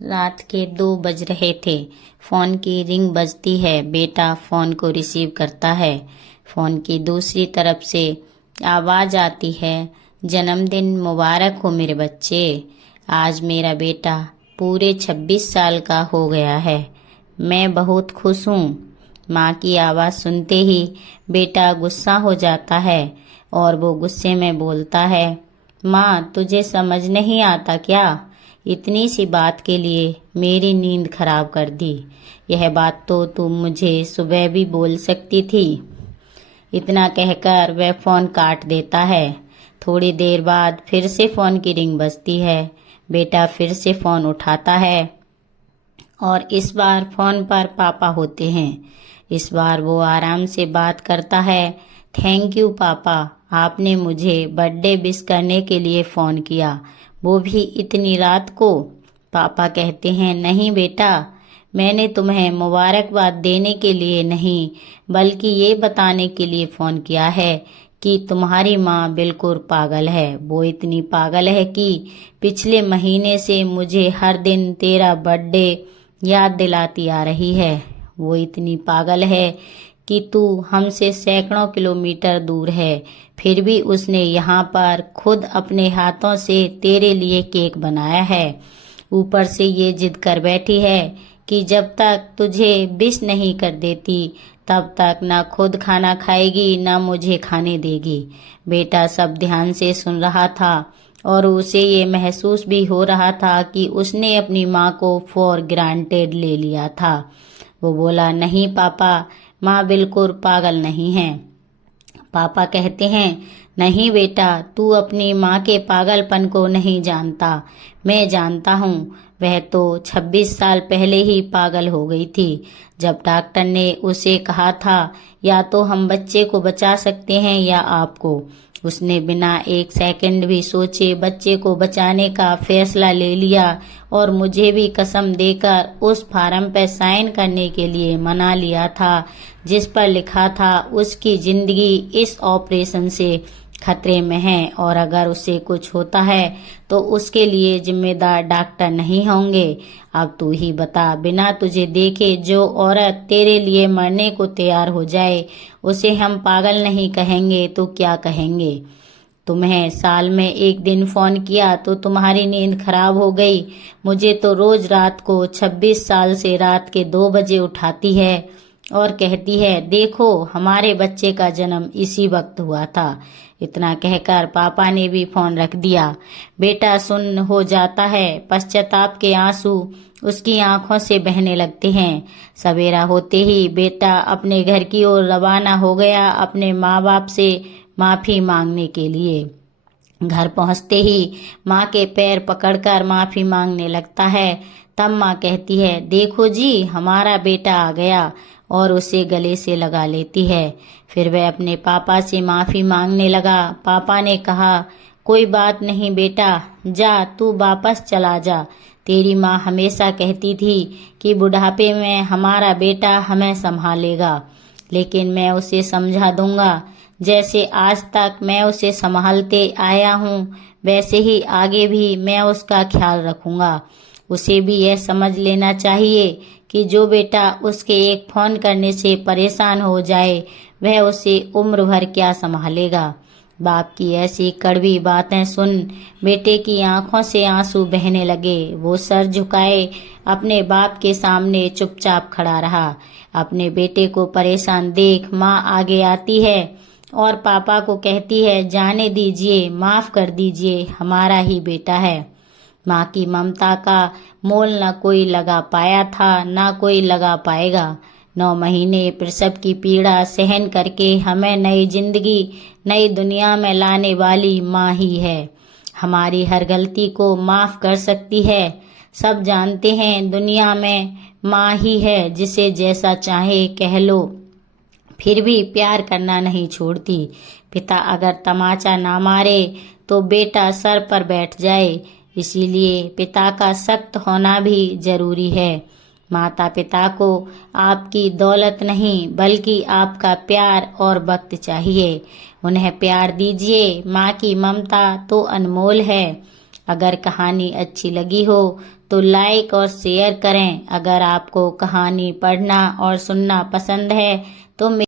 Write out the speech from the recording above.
रात के 2 बज रहे थे। फोन की रिंग बजती है। बेटा फोन को रिसीव करता है। फोन की दूसरी तरफ से आवाज आती है, जन्मदिन मुबारक हो मेरे बच्चे। आज मेरा बेटा पूरे 26 साल का हो गया है। मैं बहुत खुश हूँ। माँ की आवाज सुनते ही बेटा गुस्सा हो जाता है और वो गुस्से में बोलता है, माँ तुझे समझ नहीं आता क्या? इतनी सी बात के लिए मेरी नींद खराब कर दी। यह बात तो तुम मुझे सुबह भी बोल सकती थी। इतना कहकर वह फोन काट देता है। थोड़ी देर बाद फिर से फोन की रिंग बजती है। बेटा फिर से फोन उठाता है और इस बार फोन पर पापा होते हैं। इस बार वो आराम से बात करता है। थैंक यू पापा, आपने मुझे बर्थडे विश करने के लिए फोन किया, वो भी इतनी रात को। पापा कहते हैं, नहीं बेटा, मैंने तुम्हें मुबारकबाद देने के लिए नहीं बल्कि ये बताने के लिए फोन किया है कि तुम्हारी माँ बिल्कुल पागल है। वो इतनी पागल है कि पिछले महीने से मुझे हर दिन तेरा बर्थडे याद दिलाती आ रही है। वो इतनी पागल है कि तू हमसे सैकड़ों किलोमीटर दूर है, फिर भी उसने यहाँ पर खुद अपने हाथों से तेरे लिए केक बनाया है। ऊपर से ये जिद कर बैठी है कि जब तक तुझे विश नहीं कर देती तब तक ना खुद खाना खाएगी ना मुझे खाने देगी। बेटा सब ध्यान से सुन रहा था और उसे ये महसूस भी हो रहा था कि उसने अपनी माँ को फॉर ग्रांटेड ले लिया था। वो बोला, नहीं पापा, माँ बिल्कुल पागल नहीं है। पापा कहते हैं, नहीं बेटा, तू अपनी माँ के पागलपन को नहीं जानता। मैं जानता हूँ। वह तो 26 साल पहले ही पागल हो गई थी जब डॉक्टर ने उसे कहा था या तो हम बच्चे को बचा सकते हैं या आपको। उसने बिना एक सेकंड भी सोचे बच्चे को बचाने का फैसला ले लिया और मुझे भी कसम देकर उस फार्म पर साइन करने के लिए मना लिया था जिस पर लिखा था उसकी जिंदगी इस ऑपरेशन से खतरे में है और अगर उसे कुछ होता है तो उसके लिए जिम्मेदार डॉक्टर नहीं होंगे। अब तू ही बता, बिना तुझे देखे जो औरत तेरे लिए मरने को तैयार हो जाए उसे हम पागल नहीं कहेंगे तो क्या कहेंगे? तुम्हें साल में एक दिन फोन किया तो तुम्हारी नींद खराब हो गई। मुझे तो रोज रात को 26 साल से रात के 2 बजे उठाती है और कहती है, देखो हमारे बच्चे का जन्म इसी वक्त हुआ था। इतना कहकर पापा ने भी फोन रख दिया। बेटा सुन्न हो जाता है। पश्चाताप के आंसू उसकी आंखों से बहने लगते हैं। सवेरा होते ही बेटा अपने घर की ओर रवाना हो गया अपने माँ बाप से माफी मांगने के लिए। घर पहुंचते ही माँ के पैर पकड़कर माफी मांगने लगता है। तब माँ कहती है, देखो जी हमारा बेटा आ गया, और उसे गले से लगा लेती है। फिर वह अपने पापा से माफी मांगने लगा। पापा ने कहा, कोई बात नहीं बेटा, जा तू वापस चला जा। तेरी माँ हमेशा कहती थी कि बुढ़ापे में हमारा बेटा हमें संभालेगा, लेकिन मैं उसे समझा दूंगा। जैसे आज तक मैं उसे संभालते आया हूँ वैसे ही आगे भी मैं उसका ख्याल रखूंगा। उसे भी यह समझ लेना चाहिए कि जो बेटा उसके एक फोन करने से परेशान हो जाए वह उसे उम्र भर क्या संभालेगा। बाप की ऐसी कड़वी बातें सुन बेटे की आंखों से आंसू बहने लगे। वो सर झुकाए अपने बाप के सामने चुपचाप खड़ा रहा। अपने बेटे को परेशान देख माँ आगे आती है और पापा को कहती है, जाने दीजिए, माफ कर दीजिए, हमारा ही बेटा है। माँ की ममता का मोल न कोई लगा पाया था न कोई लगा पाएगा। 9 महीने प्रसव की पीड़ा सहन करके हमें नई जिंदगी नई दुनिया में लाने वाली माँ ही है। हमारी हर गलती को माफ कर सकती है। सब जानते हैं दुनिया में माँ ही है जिसे जैसा चाहे कह लो, फिर भी प्यार करना नहीं छोड़ती। पिता अगर तमाचा ना मारे तो बेटा सर पर बैठ जाए, इसीलिए पिता का सख्त होना भी जरूरी है। माता पिता को आपकी दौलत नहीं बल्कि आपका प्यार और वक्त चाहिए। उन्हें प्यार दीजिए। माँ की ममता तो अनमोल है। अगर कहानी अच्छी लगी हो तो लाइक और शेयर करें। अगर आपको कहानी पढ़ना और सुनना पसंद है तो